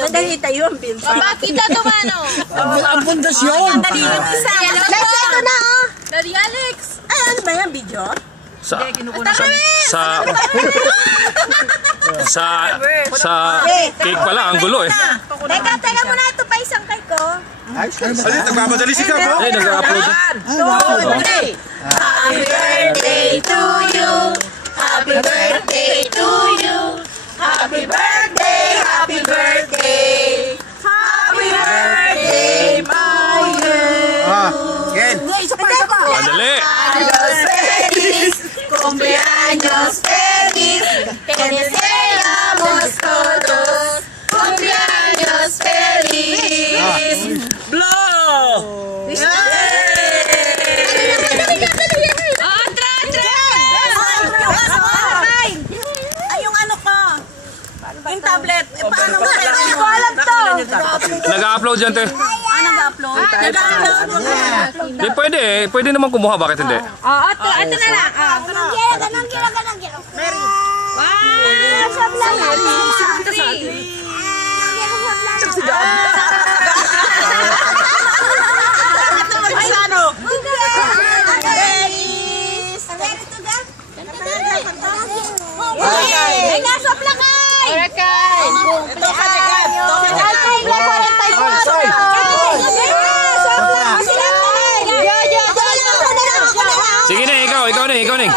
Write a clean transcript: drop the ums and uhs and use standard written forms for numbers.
Madali tayo ang bills. Bakit ka tumano? Ang pundasyon. Madali yung isa. Next, ito na oh. Daddy Alex! Ay, ano ba yan, video? Sa cake pala, ang gulo eh. Teka muna, ito pa isang cake ko. Nagmamadali si Kap. Ay, nag-upload. 1, 2, 3. Happy birthday to you. Happy birthday to you. Happy birthday, happy birthday. Happy birthday to you. Ken. Madali. Cumpleaños feliz, cumpleaños feliz, que deseamos todos. Cumpleaños feliz. Blow! Yung ano ko. Yung tablet. Paano mo? Hindi ko alam to. Nag-upload yan, te. Nag-upload? Nag-upload. Di pwede eh. Pwede naman kumuha. Bakit hindi? Ito na lang. Ganang gira. Mary. Wow! Sablang. Sige na, ikaw. Ikaw, Ning.